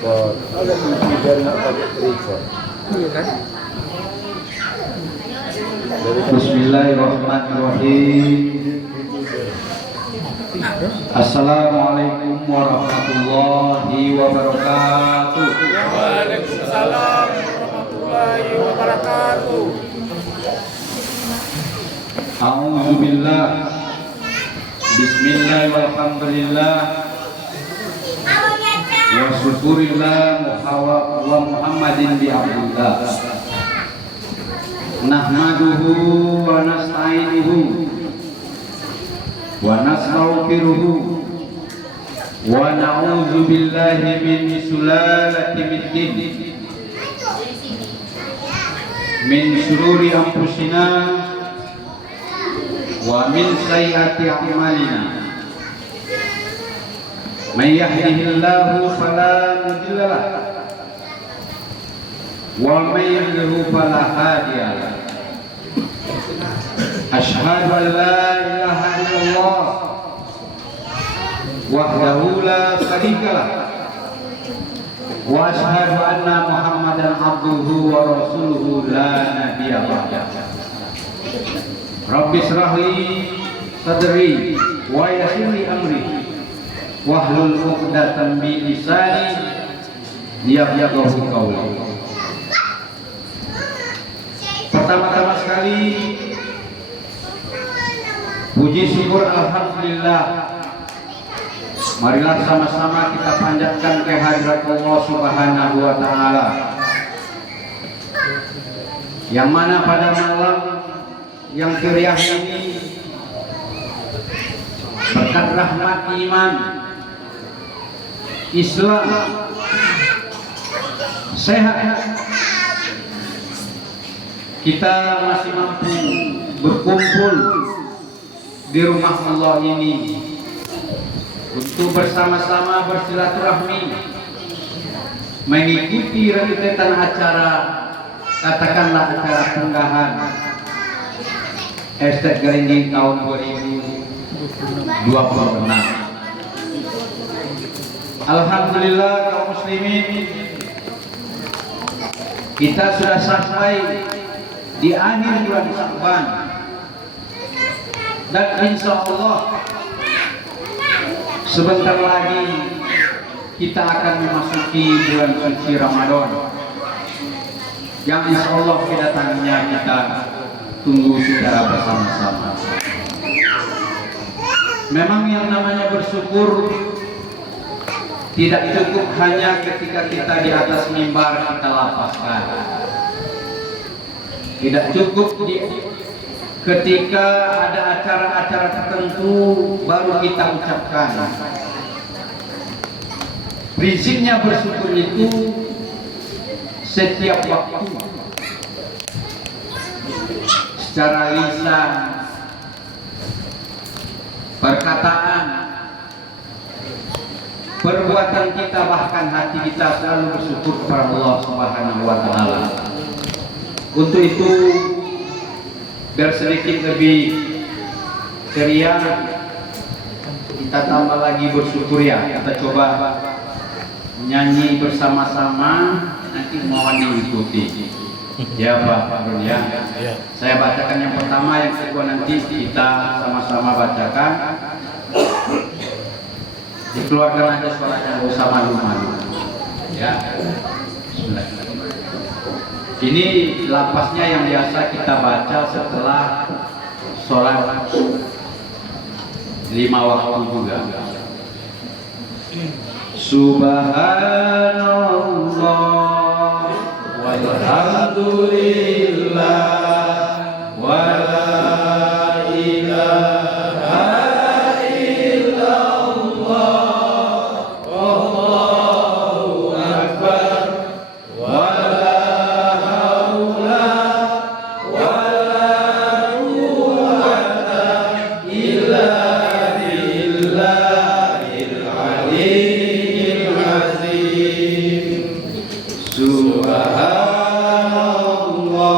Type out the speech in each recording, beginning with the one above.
Ada TV dan nak pakai telepon. Iya kan? Bismillahirrahmanirrahim. Assalamualaikum warahmatullahi wabarakatuh. Waalaikumsalam warahmatullahi wabarakatuh. A'udzubillah. Bismillah walhamdulillah. Wa syukurillah wa Muhammadin bi abdillah. Nahmaduhu wa nasta'inuhu wa nastaghfiruhu wa na'udzu billahi min sulalati min min syururi anfusina wa min sayyiati a'malina. May yahdihillahu fala mudilla lahu wa may yudlil fala hadiya lahu. Asyhadu an la ilaha illallah wahdahu la syarika lah wa asyhadu anna Muhammadan abduhu wa rasuluhu la nabiyya ba'dahu. Rabbi shrah li sadri wa yassir li amri wahlul 'uqdatam min lisani yafqahu qawli. Pertama-tama sekali puji syukur alhamdulillah, marilah sama-sama kita panjatkan kehadirat Allah Subhanahu wa taala, yang mana pada malam yang ceria ini berkat rahmat iman, Islam, sehat, kita masih mampu berkumpul di rumah Allah ini untuk bersama-sama bersilaturahmi, mengikuti rentetan acara, katakanlah acara penggahan Estet Garingging tahun 2026. Alhamdulillah kaum muslimin, kita sudah sampai di akhir bulan Sya'ban, dan insya Allah sebentar lagi kita akan memasuki bulan suci Ramadan, yang insya Allah kedatangannya kita tunggu secara bersama-sama. Memang yang namanya bersyukur tidak cukup hanya ketika kita di atas mimbar kita lapaskan. Tidak cukup ketika ada acara-acara tertentu baru kita ucapkan. Prinsipnya bersyukur itu setiap waktu, secara lisan, perkataan, perbuatan kita, bahkan hati kita selalu bersyukur kepada Allah Subhanahu wa taala. Untuk itu, biar sedikit lebih ceria, kita tambah lagi bersyukur ya. Kita coba nyanyi bersama-sama, nanti mohon diikuti. Ya Pak Bro ya. Saya bacakan yang pertama, yang kedua nanti kita sama-sama bacakan. Dikeluarkan aja suaranya, nggak usah malu-malu. Ya. Bismillahirrahmanirrahim. Ini lapasnya yang biasa kita baca setelah sholat 5 waktu juga. Subhanallah walhamdulillah wa la ilaha illallah wallahu akbar wa la haula wa la quwwata illa billahil aliyyil azim. Subhanallah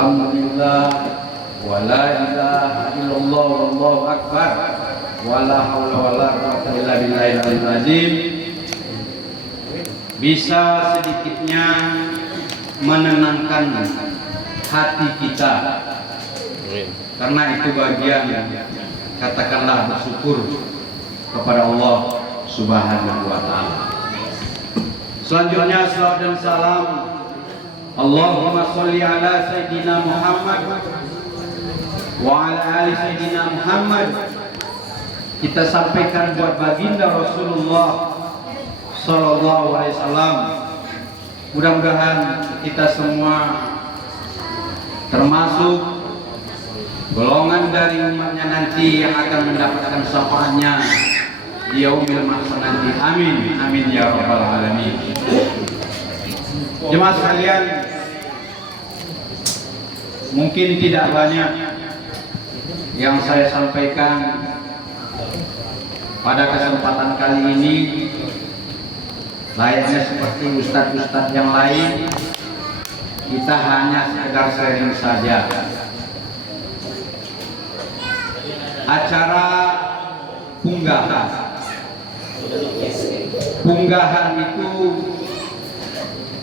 walhamdulillah wa la ilaha illallah wallahu akbar wa la haula wa la quwwata illa billahil aliyyil azim bisa sedikitnya menenangkan hati kita, karena itu bagian katakanlah bersyukur kepada Allah Subhanahu wa taala. Selanjutnya salawat dan salam Allahumma sholli ala sayyidina Muhammad wa ala ali sayyidina Muhammad kita sampaikan buat baginda Rasulullah sallallahu alaihi wasallam. Mudah-mudahan kita semua termasuk golongan dari umatnya nanti yang akan mendapatkan syafaatnya di yaumil mahsyar nanti. Amin amin ya rabbal alamin. Jemaah sekalian, mungkin tidak banyak yang saya sampaikan pada kesempatan kali ini. Layaknya seperti ustadz-ustadz yang lain, kita hanya sekedar sharing saja. Acara punggahan itu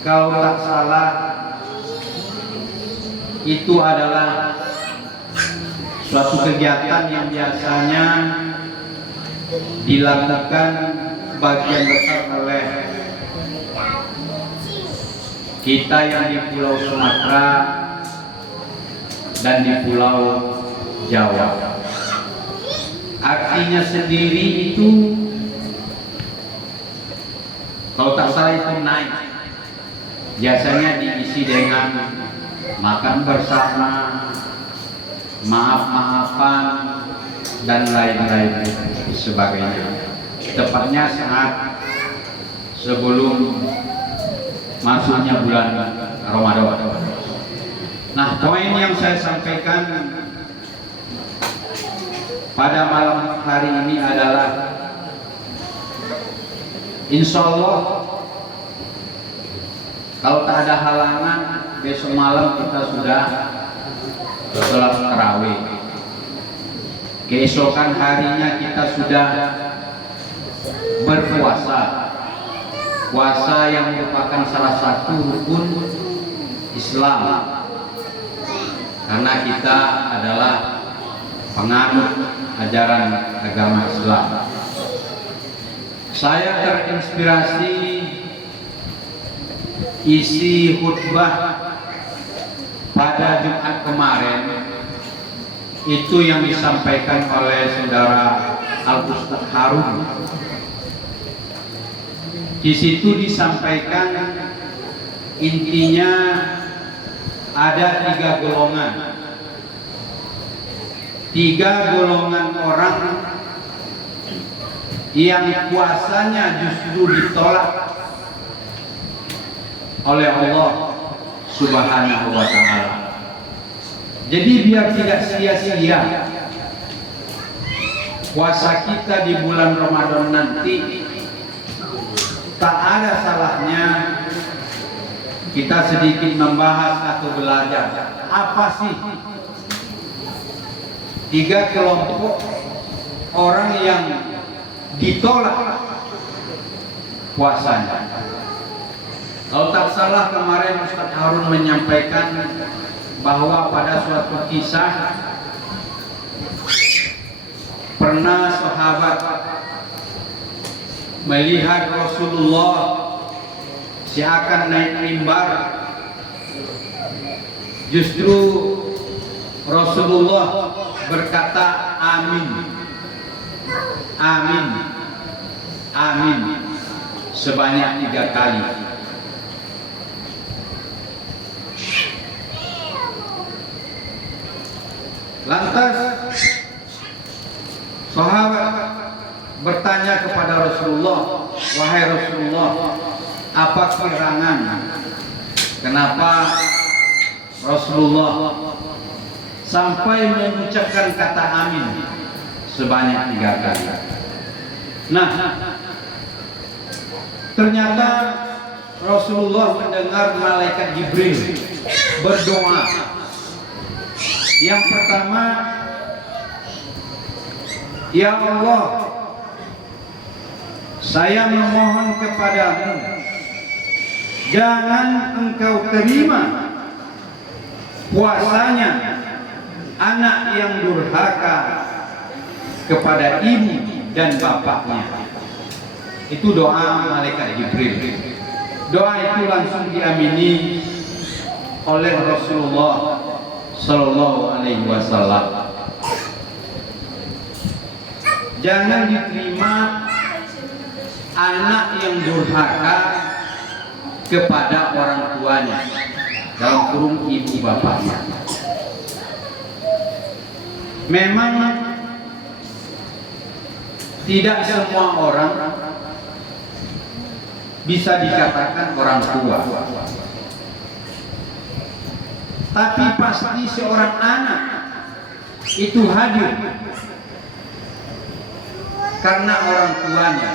kalau tak salah itu adalah suatu kegiatan yang biasanya dilakukan sebagian besar oleh kita yang di Pulau Sumatera dan di Pulau Jawa. Artinya sendiri itu kalau tak salah itu naik. Biasanya diisi dengan makan bersama, maaf-maafan dan lain-lain sebagainya. Tepatnya saat sebelum masuknya bulan Ramadan. Nah, poin yang saya sampaikan pada malam hari ini adalah insya Allah kalau tak ada halangan besok malam kita sudah sholat tarawih. Keesokan harinya kita sudah berpuasa. Puasa yang merupakan salah satu rukun Islam, karena kita adalah penganut ajaran agama Islam. Saya terinspirasi isi khutbah pada Jumat kemarin itu yang disampaikan oleh saudara Al-Ustaz Harun. Di situ disampaikan intinya ada 3 golongan. 3 golongan orang yang puasanya justru ditolak oleh Allah Subhanahu wa taala. Jadi biar tidak sia-sia puasa kita di bulan Ramadan nanti, tak ada salahnya kita sedikit membahas atau belajar apa sih 3 kelompok orang yang ditolak puasanya. Kalau tak salah kemarin Ustaz Harun menyampaikan bahwa pada suatu kisah pernah sahabat melihat Rasulullah seakan naik mimbar. Justru Rasulullah berkata amin, amin, amin sebanyak 3 kali. Lantas sahabat bertanya kepada Rasulullah, wahai Rasulullah, apa keterangan kenapa Rasulullah sampai mengucapkan kata amin sebanyak 3 kali? Nah, ternyata Rasulullah mendengar malaikat Jibril berdoa Yang pertama, ya Allah, saya memohon kepadamu, jangan engkau terima puasanya anak yang durhaka kepada ibu dan bapaknya. Itu doa malaikat Jibril. Doa itu langsung diamini oleh Rasulullah Sallallahu Alaihi Wasallam. Jangan diterima anak yang durhaka kepada orang tuanya, dalam kurung ibu bapaknya. Memang tidak semua orang bisa dikatakan orang tua, tapi pasti seorang anak itu hadir karena orang tuanya,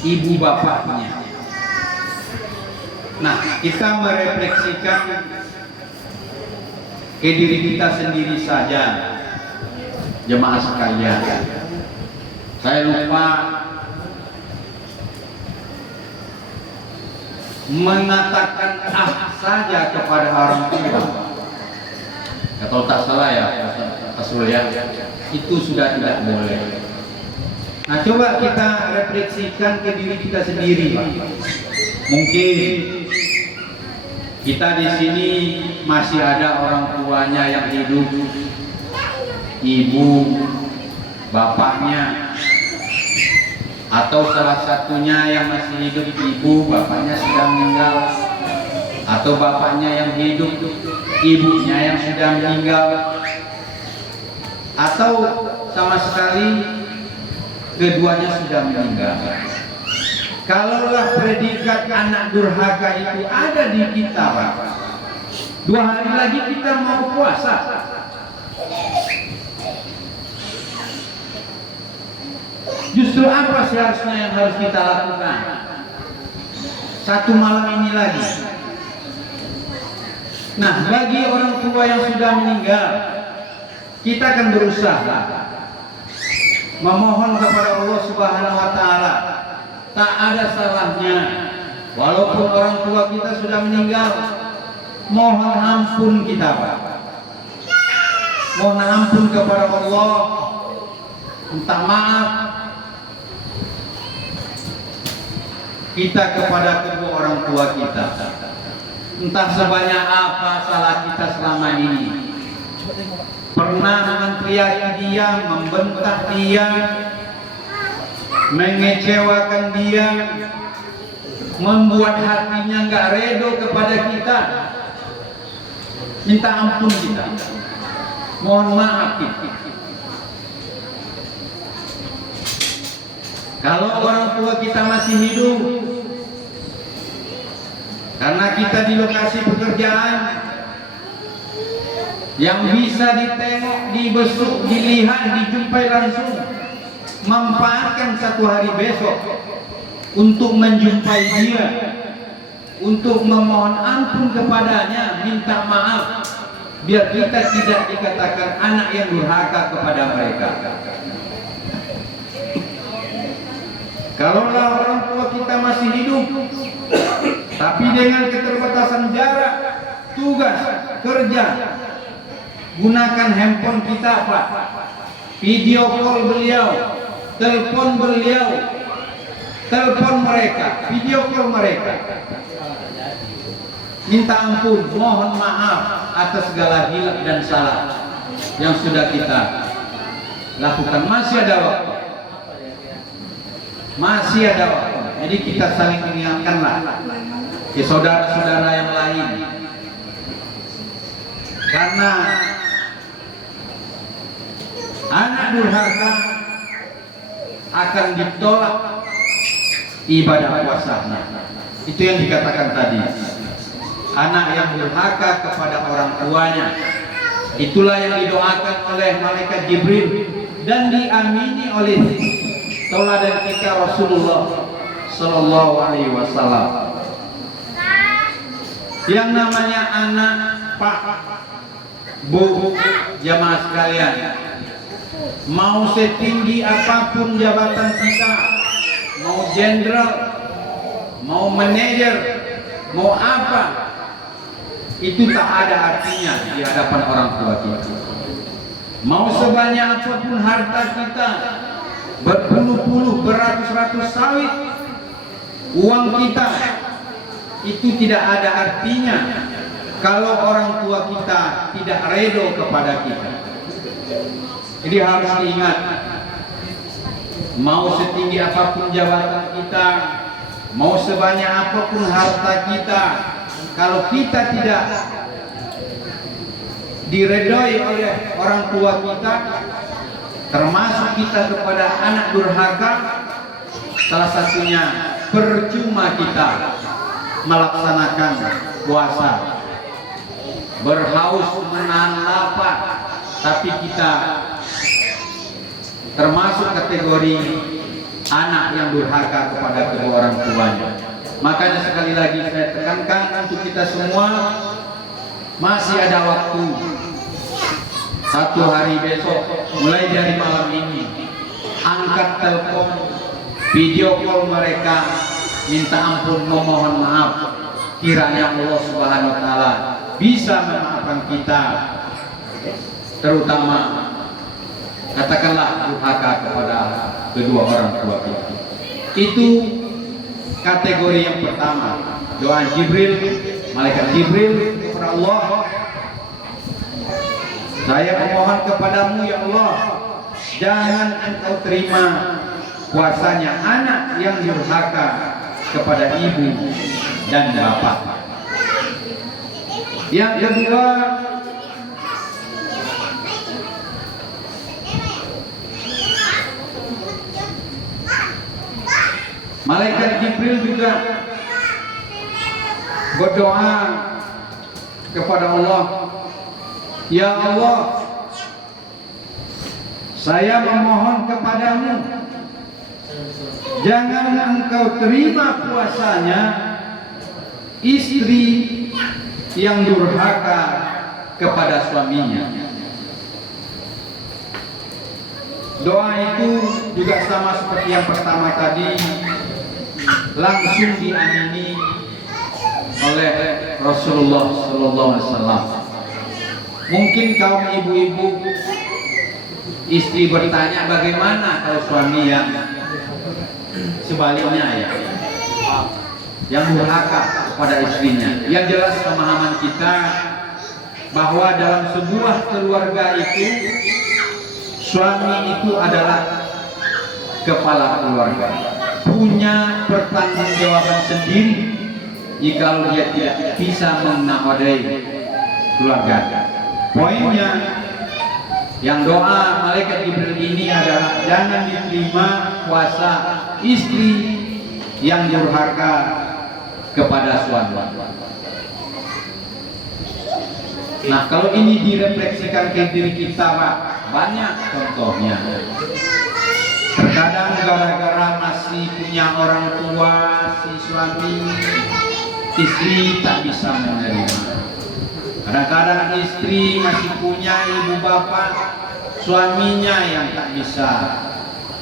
ibu bapaknya. Nah, kita merefleksikan ke diri kita sendiri saja, jemaah sekalian. Saya lupa mengatakan saja kepada orang tua. Kalau tak salah ya, Rasul ya, itu sudah tidak boleh. Nah, coba kita refleksikan ke diri kita sendiri. Mungkin kita di sini masih ada orang tuanya yang hidup, ibu, bapaknya, atau salah satunya yang masih hidup, ibu, bapaknya sudah meninggal, atau bapaknya yang hidup, ibunya yang sudah meninggal, atau sama sekali keduanya sudah meninggal. Kalaulah predikat anak durhaka itu ada di kita, Pak, 2 hari lagi kita mau puasa. Justru apa seharusnya yang harus kita lakukan? 1 malam ini lagi. Nah, bagi orang tua yang sudah meninggal, kita akan berusaha memohon kepada Allah Subhanahu wa Ta'ala. Tak ada salahnya, walaupun orang tua kita sudah meninggal, mohon ampun kita, Pak. Mohon ampun kepada Allah, minta maaf kita kepada kedua orang tua kita. Entah sebanyak apa salah kita selama ini. Pernah menteriaki dia, membentak dia, mengecewakan dia, membuat hatinya nggak redo kepada kita. Minta ampun kita, mohon maaf kita. Kalau orang tua kita masih hidup, karena kita di lokasi pekerjaan yang bisa ditengok, dibesuk, dilihat, dijumpai langsung, manfaatkan 1 hari besok untuk menjumpai dia, untuk memohon ampun kepadanya, minta maaf, biar kita tidak dikatakan anak yang durhaka kepada mereka. Kalaulah orang tua kita masih hidup, tapi dengan keterbatasan jarak, tugas, kerja, gunakan handphone kita, Pak. Video call beliau, telepon beliau, telepon mereka, video call mereka. Minta ampun, mohon maaf atas segala hilaf dan salah yang sudah kita lakukan. Masih ada waktu, masih ada waktu. Jadi kita saling mengingatkanlah ke saudara-saudara yang lain, karena anak durhaka akan ditolak ibadah puasanya. Itu yang dikatakan tadi. Anak yang durhaka kepada orang tuanya, itulah yang didoakan oleh malaikat Jibril dan diamini oleh tauladan kita Rasulullah Sallallahu Alaihi Wasallam. Yang namanya anak, Pak, Bu, jamaah sekalian, mau setinggi apapun jabatan kita, mau jenderal, mau manajer, mau apa, itu tak ada artinya di hadapan orang tua kita. Mau sebanyak apapun harta kita, berpuluh-puluh, beratus-ratus sawit, uang kita, itu tidak ada artinya kalau orang tua kita tidak redo kepada kita. Jadi harus diingat, mau setinggi apapun jabatan kita, mau sebanyak apapun harta kita, kalau kita tidak diredoi oleh orang tua kita, termasuk kita kepada anak durhaka, salah satunya percuma kita melaksanakan puasa, berhaus menahan lapar, tapi kita termasuk kategori anak yang durhaka kepada kedua orang tuanya. Makanya sekali lagi saya tekankan untuk kita semua, masih ada waktu. Satu hari besok, mulai dari malam ini, angkat telepon, video call mereka, minta ampun, memohon maaf. Kiranya Allah Subhanahu wa Ta'ala bisa memaafkan kita, terutama katakanlah durhaka kepada kedua orang tua kita. Itu kategori yang pertama. Doa Jibril, malaikat Jibril kepada Allah, saya memohon kepadamu ya Allah, jangan engkau terima puasanya anak yang durhaka kepada ibu dan bapak. Yang kedua, malaikat Jibril juga berdoa kepada Allah, ya Allah, saya memohon kepadamu, jangan engkau terima puasanya istri yang durhaka kepada suaminya. Doa itu juga sama seperti yang pertama tadi, langsung diamini oleh Rasulullah SAW. Mungkin kaum ibu-ibu, istri bertanya bagaimana kalau suami yang sebaliknya ya, yang durhaka kepada istrinya. Yang jelas pemahaman kita bahwa dalam sebuah keluarga itu, suami itu adalah kepala keluarga, punya pertanggungjawaban sendiri jika dia tidak bisa menakodai keluarga. Poinnya, yang doa malaikat Jibril ini adalah jangan diterima puasa istri yang durhaka kepada suami. Nah, kalau ini direfleksikan ke diri kita, Pak, banyak contohnya. Terkadang gara-gara masih punya orang tua, si suami, istri tak bisa menerima. Kadang-kadang istri masih punya ibu bapak, suaminya yang tak bisa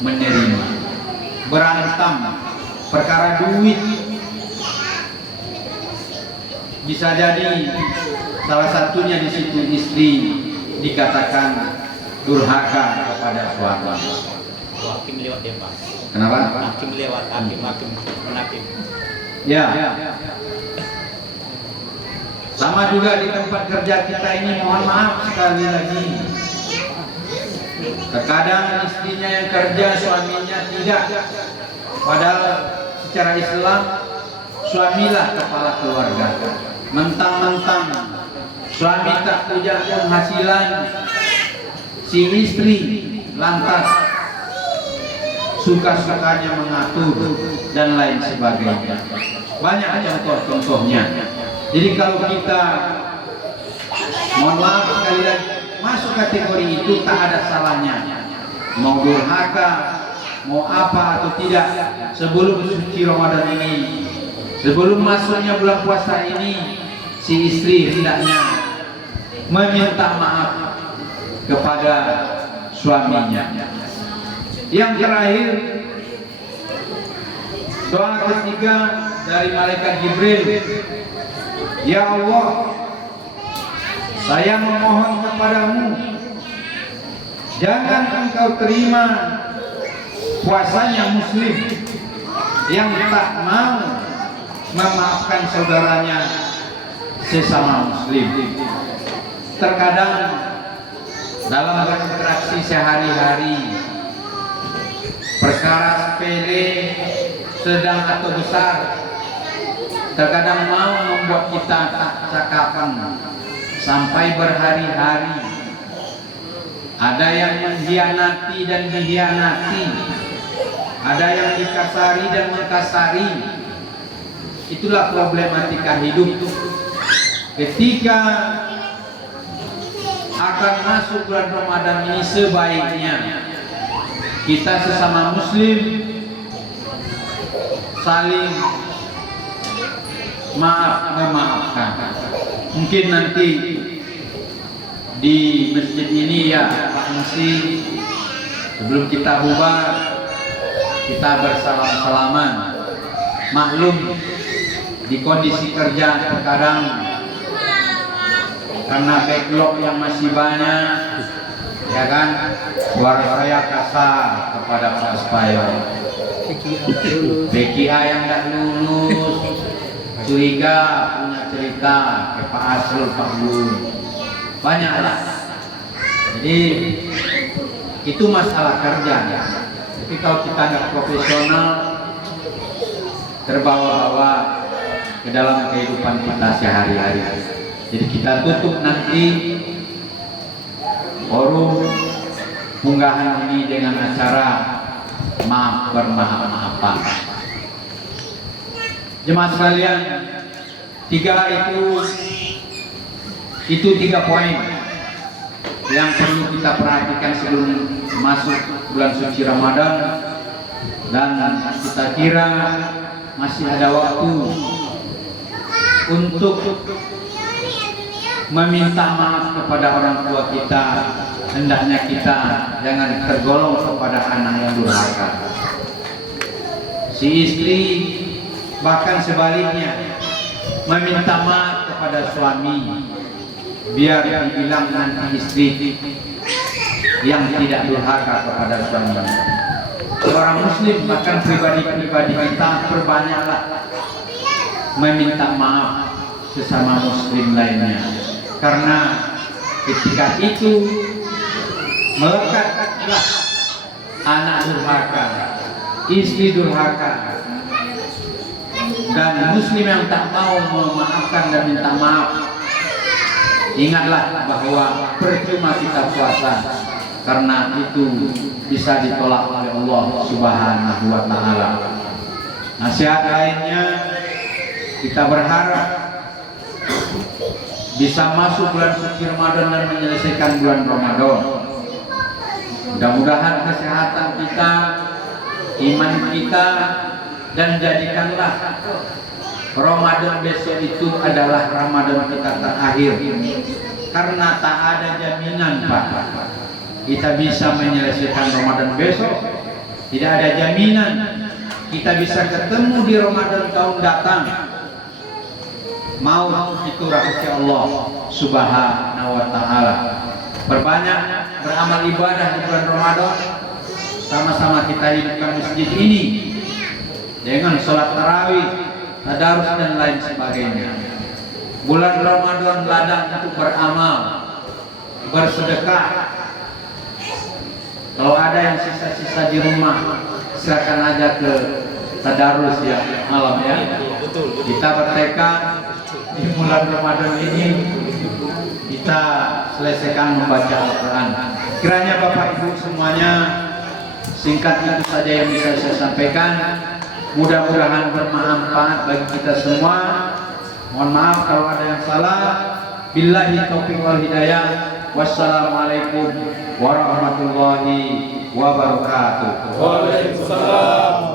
menerima. Berantem perkara duit, bisa jadi salah satunya di situ istri dikatakan durhaka kepada suami. Hakim lewat ya Pak. Kenapa? Hakim lewat, hakim menakim. Ya. Sama juga di tempat kerja kita ini, mohon maaf sekali lagi. Terkadang istrinya yang kerja, suaminya tidak. Padahal secara Islam suamilah kepala keluarga. Mentang-mentang suami tak punya penghasilan, si istri lantas suka-sukanya mengatur dan lain sebagainya. Banyak contoh-contohnya. Jadi kalau kita, mohon maaf sekali lagi, masuk kategori itu tak ada salahnya. Mau durhaka, mau apa atau tidak, sebelum suci Ramadan ini, sebelum masuknya bulan puasa ini, si istri hendaknya meminta maaf kepada suaminya. Yang terakhir, doa ketiga dari malaikat Jibril. Ya Allah, saya memohon kepadamu, jangan engkau terima puasanya muslim yang tak mau memaafkan saudaranya sesama muslim. Terkadang dalam berinteraksi sehari-hari, perkara sepele, sedang atau besar, terkadang mau membuat kita tak cakapan sampai berhari-hari. Ada yang mengkhianati dan dikhianati, ada yang dikasari dan mengkasari. Itulah problematika hidup. Ketika akan masuk bulan Ramadan ini, sebaiknya kita sesama muslim saling memaafkan. Mungkin nanti di masjid ini ya Pak Musi, sebelum kita bubar kita bersalam-salaman. Maklum di kondisi kerja terkadang karena backlog yang masih banyak, ya kan, suara saya kasar kepada Pak Spayo. BKA yang tidak lulus, curiga punya cerita ke Pak Asrul, Pak Gun, banyaklah. Jadi itu masalah kerja ya. Tapi kalau kita nggak profesional, terbawa-bawa ke dalam kehidupan kita sehari-hari. Jadi kita tutup nanti forum unggahan ini dengan acara maaf bermaaf-maafan. Jemaah sekalian, itu tiga poin yang perlu kita perhatikan sebelum masuk bulan suci Ramadan, dan kita kira masih ada waktu untuk meminta maaf kepada orang tua kita. Hendaknya kita jangan tergolong kepada anak yang durhaka. Si istri bahkan sebaliknya meminta maaf kepada suami, biar dibilang nanti istri yang tidak durhaka kepada suaminya. Orang muslim bahkan pribadi-pribadi kita perbanyaklah meminta maaf sesama muslim lainnya, karena ketika itu melekatlah anak durhaka, istri durhaka, dan muslim yang tak mau memaafkan dan minta maaf. Ingatlah bahwa percuma kita puasa, karena itu bisa ditolak oleh Allah Subhanahu wa Ta'ala. Nasihat lainnya, kita berharap bisa masuk bulan suci Ramadan dan menyelesaikan bulan Ramadan. Mudah-mudahan kesehatan kita, iman kita, dan jadikanlah Ramadan besok itu adalah Ramadan kita terakhir. Karena tak ada jaminan, Pak, kita bisa menyelesaikan Ramadan besok. Tidak ada jaminan kita bisa ketemu di Ramadan tahun datang. Maut itu rahasia Allah Subhanahu wa Ta'ala. Perbanyak beramal ibadah di bulan Ramadan. Sama-sama kita hidupkan masjid ini dengan sholat tarawih, tadarus dan lain sebagainya. Bulan Ramadan ladang untuk beramal, bersedekah. Kalau ada yang sisa-sisa di rumah, silakan aja ke tadarus ya malam ya. Kita bertekad di bulan Ramadan ini kita selesaikan membaca Al-Quran. Kiranya Bapak Ibu semuanya, singkat itu saja yang bisa saya sampaikan. Mudah-mudahan bermanfaat bagi kita semua. Mohon maaf kalau ada yang salah. Billahi taufiq wal hidayah. Wassalamualaikum warahmatullahi wabarakatuh. Waalaikumsalam